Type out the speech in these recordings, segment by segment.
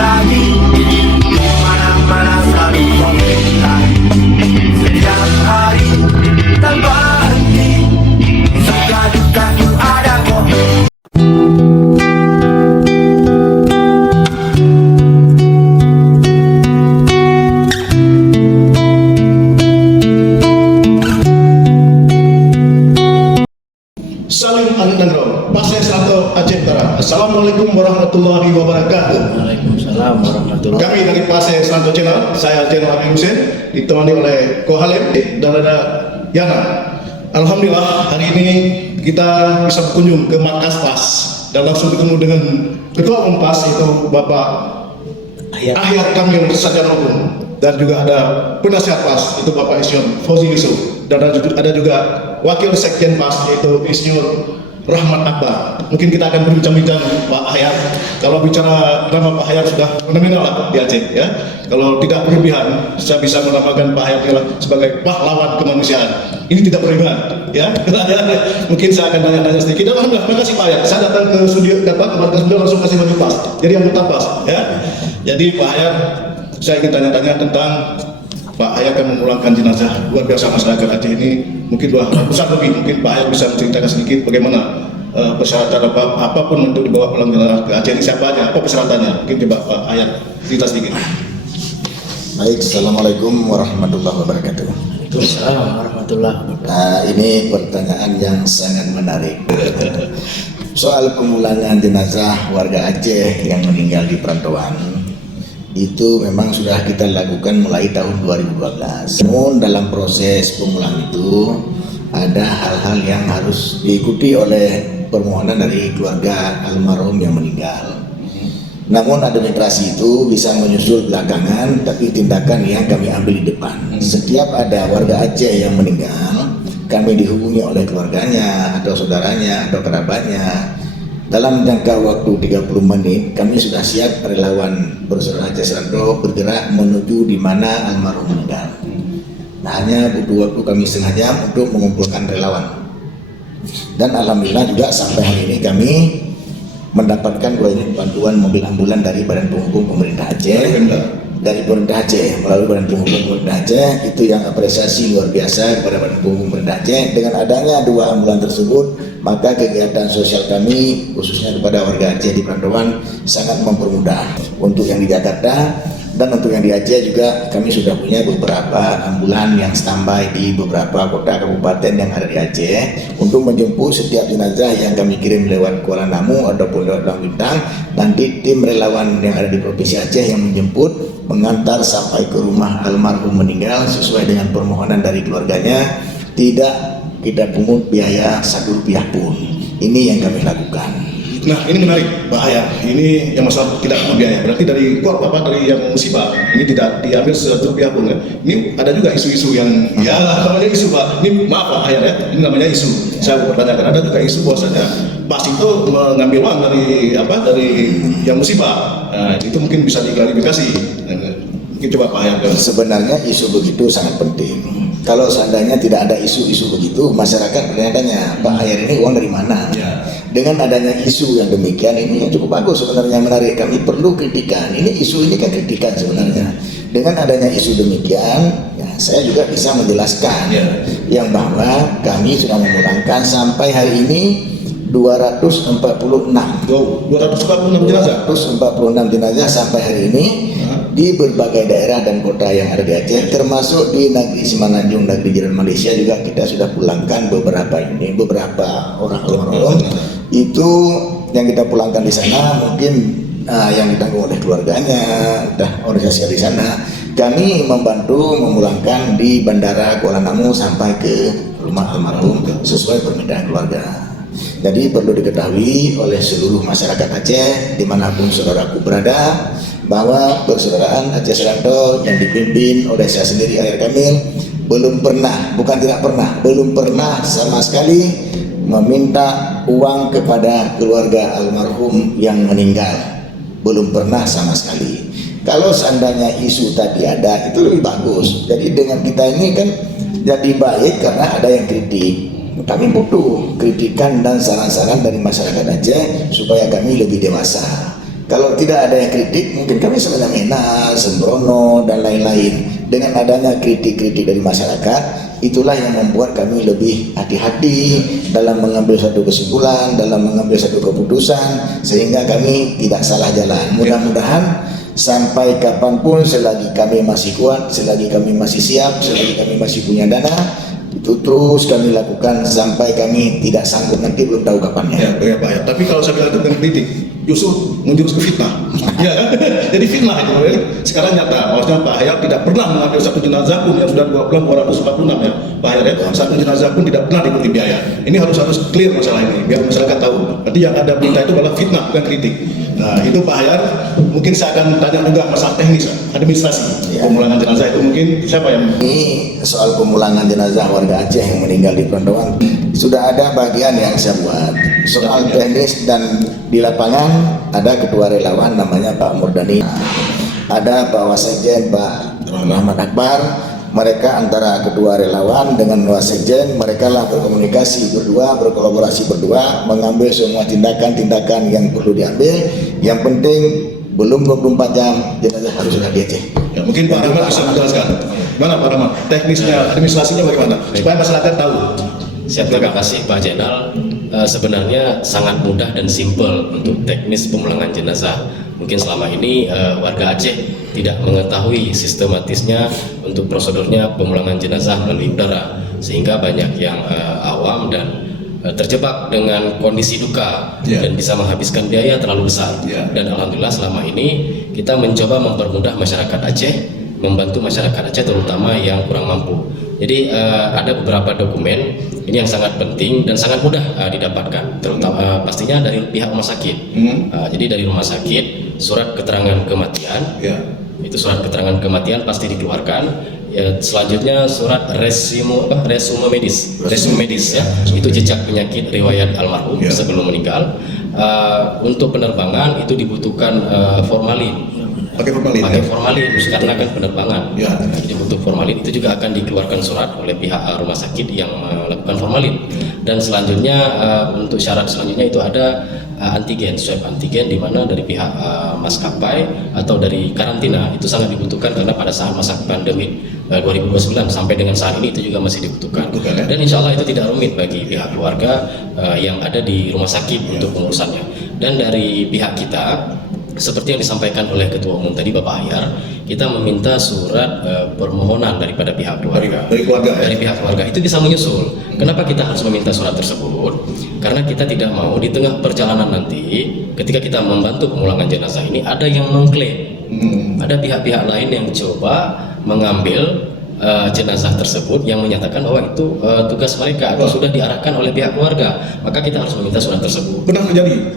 Lagi mana-mana selalu komentar setiap hari tanpa henti, suka duka ku ada kok. Salim Anandro, Pasai Serato Aceh Utara. Assalamualaikum warahmatullahi wabarakatuh. Waalaikumsalam warahmatullahi. Kami dari Pasai Serato Channel, saya Channel Abi Hussein, ditemani oleh Ko Halim dan ada Yana. Alhamdulillah hari ini kita bisa berkunjung ke markas PAS dan langsung bertemu dengan Ketua Umum PAS yaitu Bapak Ahyar Kamil Sarjana Hukum, dan juga ada penasihat PAS itu Bapak Isyon Fauzi Yusuf, dan ada juga Wakil Sekjen PAS yaitu Insinyur Rahmat Akbar. Mungkin kita akan berbincang-bincang Pak Ahyar. Kalau bicara nama Pak Ahyar sudah fenomenal lah di Aceh ya. Kalau tidak berlebihan, saya bisa menamakan Pak Ahyar sebagai pahlawan kemanusiaan. Ini tidak berlebihan ya. Mungkin saya akan tanya-tanya sedikit. Alhamdulillah, terima kasih Pak Ahyar. Saya datang ke studio, ke markas beliau langsung kasih baju PAS. Jadi anggota PAS ya. Jadi Pak Ahyar, saya ingin tanya-tanya tentang Pak Ahyar akan memulangkan jenazah luar biasa masyarakat Aceh ini, mungkin 200 lebih. Mungkin Pak Ahyar bisa menceritakan sedikit bagaimana persyaratan apapun untuk dibawa pulang jenazah ke Aceh ini, siapa aja, apa persyaratannya? Mungkin coba Pak Ahyar cerita sedikit. Baik, Assalamualaikum warahmatullahi wabarakatuh. Waalaikumsalam warahmatullahi wabarakatuh. Nah, ini pertanyaan yang sangat menarik. Soal pemulangan jenazah warga Aceh yang meninggal di perantauan itu memang sudah kita lakukan mulai tahun 2012. Namun dalam proses pemulangan itu ada hal-hal yang harus diikuti oleh permohonan dari keluarga almarhum yang meninggal. Namun administrasi itu bisa menyusul belakangan, tapi tindakan yang kami ambil di depan. Setiap ada warga Aceh yang meninggal, kami dihubungi oleh keluarganya atau saudaranya atau kerabatnya. Dalam jangka waktu 30 menit kami sudah siap relawan Persaudaraan Aceh Serato bergerak menuju di mana almarhum meninggal. Nah, hanya butuh waktu kami setengah jam untuk mengumpulkan relawan. Dan alhamdulillah juga sampai hari ini kami mendapatkan 2 unit bantuan mobil ambulan dari Badan Penghubung Pemerintah Aceh. Dari pemerintah Aceh, melalui Badan Penghubung Pemerintah Aceh, itu yang apresiasi luar biasa kepada Badan Penghubung Pemerintah Aceh. Dengan adanya 2 ambulan tersebut, maka kegiatan sosial kami khususnya kepada warga Aceh di perantauan sangat mempermudah. Untuk yang di Jakarta dan untuk yang di Aceh juga kami sudah punya beberapa ambulan yang standby di beberapa kota kabupaten yang ada di Aceh untuk menjemput setiap jenazah yang kami kirim lewat Kuala Namu ataupun lewat Bang Bintang. Nanti tim relawan yang ada di Provinsi Aceh yang menjemput, mengantar sampai ke rumah almarhum meninggal sesuai dengan permohonan dari keluarganya. Tidak kita pungut biaya 1 rupiah pun. Ini yang kami lakukan. Nah, ini menarik Pak Ahyar. Ini yang masalah tidak biaya. Berarti dari dari yang musibah ini tidak diambil 1 rupiah pun ya. Ini ada juga isu-isu yang ya namanya isu Pak. Ini maaf Pak Ahyar ya. Ini namanya isu. Saya bertanyakan ada juga isu bahwasanya PAS itu mengambil uang dari yang musibah. Nah, itu mungkin bisa diklarifikasi. Mungkin coba Pak Ahyar. Sebenarnya isu begitu sangat penting. Kalau seandainya tidak ada isu-isu begitu, masyarakat bertanya, Pak Ahyar ini uang dari mana? Ya. Dengan adanya isu yang demikian ini yang cukup bagus sebenarnya, menarik. Kami perlu kritikan. Ini isu ini kan kritikan sebenarnya. Dengan adanya isu demikian, ya, saya juga bisa menjelaskan yang bahwa kami sudah memulangkan sampai hari ini 246 jenazah. 246 jenazah sampai hari ini di berbagai daerah dan kota yang ada di Aceh, termasuk di negeri Semenanjung, negeri jiran Malaysia juga kita sudah pulangkan beberapa orang almarhum. Itu yang kita pulangkan di sana mungkin yang ditanggung oleh keluarganya, organisasi di sana. Kami membantu memulangkan di Bandara Kuala Namu sampai ke rumah almarhum sesuai permintaan keluarga. Jadi perlu diketahui oleh seluruh masyarakat Aceh dimanapun saudaraku berada, bahwa Persaudaraan Aceh Serato yang dipimpin oleh saya sendiri Ahyar Kamil belum pernah sama sekali meminta uang kepada keluarga almarhum yang meninggal. Belum pernah sama sekali. Kalau seandainya isu tadi ada, itu lebih bagus. Jadi dengan kita ini kan jadi baik karena ada yang kritik. kami butuh kritikan dan saran-saran dari masyarakat Aceh supaya kami lebih dewasa. Kalau tidak ada yang kritik, mungkin kami semena-mena, sembrono, dan lain-lain. Dengan adanya kritik-kritik dari masyarakat, itulah yang membuat kami lebih hati-hati dalam mengambil satu kesimpulan, dalam mengambil satu keputusan, sehingga kami tidak salah jalan. Mudah-mudahan sampai kapanpun, selagi kami masih kuat, selagi kami masih siap, selagi kami masih punya dana, itu terus kami lakukan sampai kami tidak sanggup, nanti belum tahu kapannya. Ya, Pak. Ya. Tapi kalau saya bilang itu dengan kritik, justru menjurus ke fitnah. Ya kan? Jadi fitnah itu. Sekarang nyata, maksudnya Pak Hayat tidak pernah mengambil satu jenazah pun yang sudah 246 ya, Pak Hayat ya. Satu jenazah pun tidak pernah diikuti biaya. Ini harus clear masalah ini, biar masyarakat tahu. Nanti yang ada berita itu adalah fitnah, bukan kritik. Nah, itu Pak Hayat, mungkin saya akan tanya juga masalah teknis, administrasi. Ya. Pemulangan jenazah itu mungkin siapa yang... Ini soal pemulangan jenazah warga Aceh yang meninggal di perantauan, sudah ada bagian yang saya buat. Soal teknis dan di lapangan ada ketua relawan namanya Pak Murdani, ada Pak Wasekjen Pak Rahmat Akbar. Mereka antara ketua relawan dengan Wasekjen, mereka lah berkomunikasi berdua, berkolaborasi berdua, mengambil semua tindakan-tindakan yang perlu diambil. Yang penting belum 24 jam jenazah harus sudah di Aceh. Ya, mungkin Pak Rahmat bisa menjelaskan. Gimana Pak Rahmat? Teknisnya, administrasinya bagaimana? Supaya masyarakat tahu. Siap, terima kasih Pak Jenal. Sebenarnya sangat mudah dan simpel untuk teknis pemulangan jenazah. Mungkin selama ini warga Aceh tidak mengetahui sistematisnya untuk prosedurnya pemulangan jenazah melalui udara, sehingga banyak yang awam dan terjebak dengan kondisi duka dan bisa menghabiskan biaya terlalu besar. Dan alhamdulillah selama ini kita mencoba mempermudah masyarakat Aceh, membantu masyarakat Aceh terutama yang kurang mampu. Jadi ada beberapa dokumen ini yang sangat penting dan sangat mudah didapatkan, terutama pastinya dari pihak rumah sakit. Jadi dari rumah sakit surat keterangan kematian, itu surat keterangan kematian pasti dikeluarkan. Ya, selanjutnya surat resume medis ya, itu jejak penyakit riwayat almarhum sebelum meninggal. Untuk penerbangan itu dibutuhkan formalin. Pakai formalin Karena kan penerbangan. Jadi untuk formalin itu juga akan dikeluarkan surat oleh pihak rumah sakit yang melakukan formalin. Dan selanjutnya untuk syarat selanjutnya itu ada antigen, swab antigen, di mana dari pihak maskapai atau dari karantina itu sangat dibutuhkan karena pada saat masa pandemi 2029 sampai dengan saat ini itu juga masih dibutuhkan. Dan insya Allah itu tidak rumit bagi pihak keluarga yang ada di rumah sakit untuk pengurusannya. Dan dari pihak kita, seperti yang disampaikan oleh Ketua Umum tadi Bapak Hayar, kita meminta surat permohonan daripada pihak keluarga. Dari pihak keluarga itu bisa menyusul. Kenapa kita harus meminta surat tersebut? Karena kita tidak mau di tengah perjalanan nanti, ketika kita membantu pemulangan jenazah ini, ada yang mengklaim, ada pihak-pihak lain yang coba mengambil jenazah tersebut yang menyatakan bahwa itu tugas mereka atau sudah diarahkan oleh pihak keluarga, maka kita harus meminta surat tersebut. Pernah terjadi?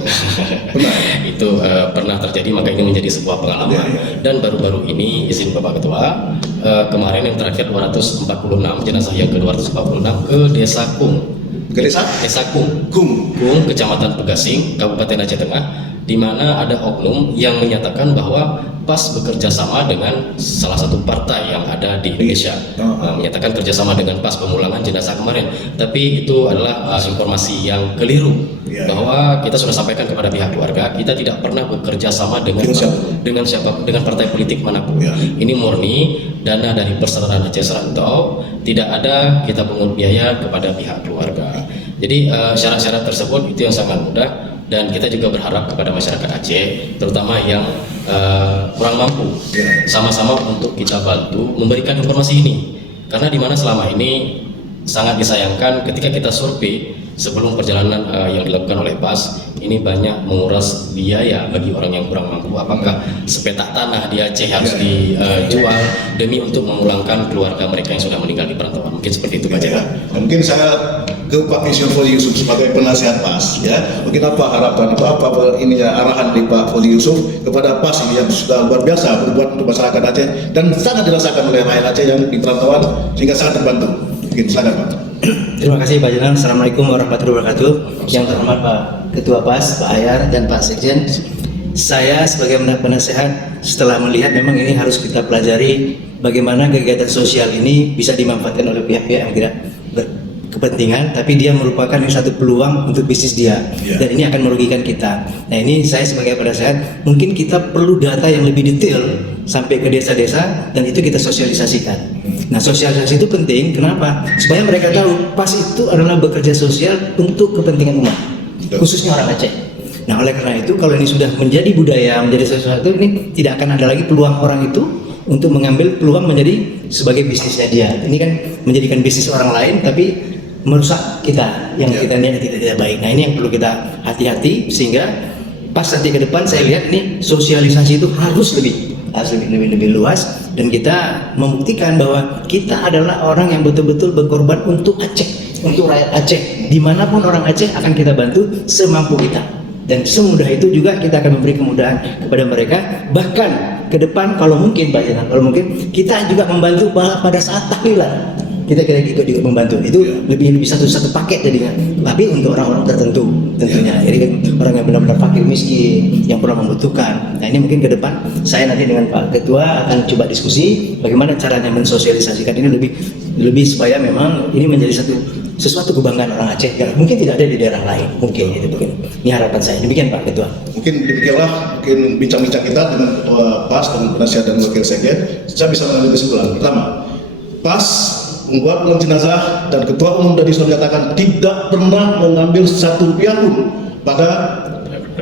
Pernah. Itu pernah terjadi, maka ini menjadi sebuah pengalaman. Dan baru-baru ini, izin Bapak Ketua, kemarin yang terakhir 246 jenazah yang ke-246 ke Desa Kung. Ke Desa Kung, Kecamatan Pegasing, Kabupaten Aceh Tengah, di mana ada oknum yang menyatakan bahwa PAS bekerja sama dengan salah satu partai yang ada di Indonesia, menyatakan kerjasama dengan PAS pemulangan jenazah kemarin. Tapi itu adalah informasi yang keliru, bahwa kita sudah sampaikan kepada pihak keluarga, kita tidak pernah bekerja sama dengan partai politik manapun. Ini murni dana dari Persaudaraan Aceh Serantau, tidak ada kita pungut biaya kepada pihak keluarga. Jadi syarat-syarat tersebut itu yang sangat mudah. Dan kita juga berharap kepada masyarakat Aceh, terutama yang kurang mampu, sama-sama untuk kita bantu memberikan informasi ini. Karena di mana selama ini sangat disayangkan ketika kita survei sebelum perjalanan yang dilakukan oleh PAS, ini banyak menguras biaya bagi orang yang kurang mampu. Apakah sepetak tanah di Aceh harus dijual demi untuk memulangkan keluarga mereka yang sudah meninggal di perantauan? Mungkin seperti itu Pak Jenal. Mungkin saya ke Pak Misyon Foli Yusuf sebagai penasihat PAS, ya. Mungkin apa harapan, apa arahan dari Pak Foli Yusuf kepada PAS ini yang sudah luar biasa berbuat untuk masyarakat Aceh dan sangat dirasakan oleh rakyat Aceh yang di perantauan sehingga sangat terbantu. Mungkin silakan Pak. Terima kasih Pak Jenal. Assalamualaikum warahmatullahi wabarakatuh. Yang terhormat Pak Ketua PAS, Pak Hayar, dan Pak Sekjen. Saya sebagai penasehat setelah melihat memang ini harus kita pelajari bagaimana kegiatan sosial ini bisa dimanfaatkan oleh pihak-pihak yang tidak kepentingan, tapi dia merupakan satu peluang untuk bisnis dia, dan ini akan merugikan kita. Nah ini saya sebagai penasehat, mungkin kita perlu data yang lebih detail sampai ke desa-desa, dan itu kita sosialisasikan. Nah sosialisasi itu penting, kenapa? Supaya mereka tahu PAS itu adalah bekerja sosial untuk kepentingan umat, khususnya orang Aceh. Nah oleh karena itu kalau ini sudah menjadi budaya, menjadi sesuatu, ini tidak akan ada lagi peluang orang itu untuk mengambil peluang menjadi sebagai bisnisnya dia. Ini kan menjadikan bisnis orang lain tapi merusak kita yang kita lihat tidak baik. Nah ini yang perlu kita hati-hati, sehingga pas nanti ke depan saya lihat ini sosialisasi itu harus lebih luas, dan kita membuktikan bahwa kita adalah orang yang betul-betul berkorban untuk Aceh, untuk rakyat Aceh. Dimanapun orang Aceh akan kita bantu semampu kita, dan semudah itu juga kita akan memberi kemudahan kepada mereka. Bahkan ke depan kalau mungkin Pak Jenan, kalau mungkin kita juga membantu pada saat tahlilan, kita juga membantu. Itu lebih satu paket jadinya, tapi untuk orang-orang tertentu tentunya. Jadi kan orang yang benar-benar fakir miskin, yang pernah membutuhkan. Nah ini mungkin ke depan saya nanti dengan Pak Ketua akan coba diskusi bagaimana caranya mensosialisasikan ini lebih supaya memang ini menjadi sesuatu kebanggaan orang Aceh, karena mungkin tidak ada di daerah lain, mungkin itu mungkin. Ini harapan saya. Demikian Pak Ketua. Mungkin demikianlah bincang-bincang kita dengan Ketua PAS, dengan penasihat dan wakil sekjen. Saya bisa mengambil kesimpulan. Pertama, PAS membuat ulang jenazah, dan Ketua Umum tadi sudah menyatakan tidak pernah mengambil satu rupiah pun pada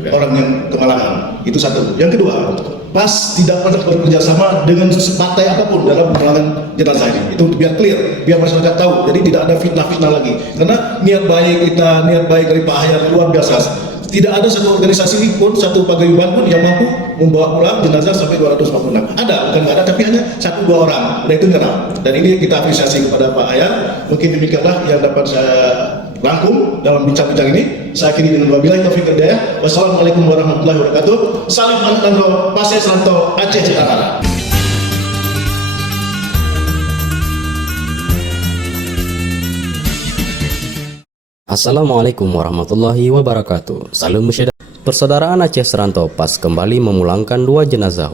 orang yang kemalangan. Itu satu. Yang kedua, PAS tidak pernah bekerja sama dengan partai apapun dalam pemulangan jenazah ini. Itu biar clear, biar masyarakat tahu. Jadi tidak ada fitnah-fitnah lagi. Karena niat baik dari Pak Hayat luar biasa. Tidak ada satu organisasi pun, satu paguyuban pun yang mampu membawa pulang jenazah sampai 246. Ada, bukan nggak ada, tapi hanya 1-2 orang. Dan itu nyerah. Dan ini kita apresiasi kepada Pak Hayat. Mungkin demikianlah yang dapat saya rangkum dalam bincang-bincang ini. Saya akhiri dengan wabillahi taufiq wal hidayah. Wassalamualaikum warahmatullahi wabarakatuh. Salam Antanto Pasir Seranto Aceh Utara. Assalamualaikum warahmatullahi wabarakatuh. Salam musyawarah. Persaudaraan Aceh Seranto PAS kembali memulangkan 2 jenazah.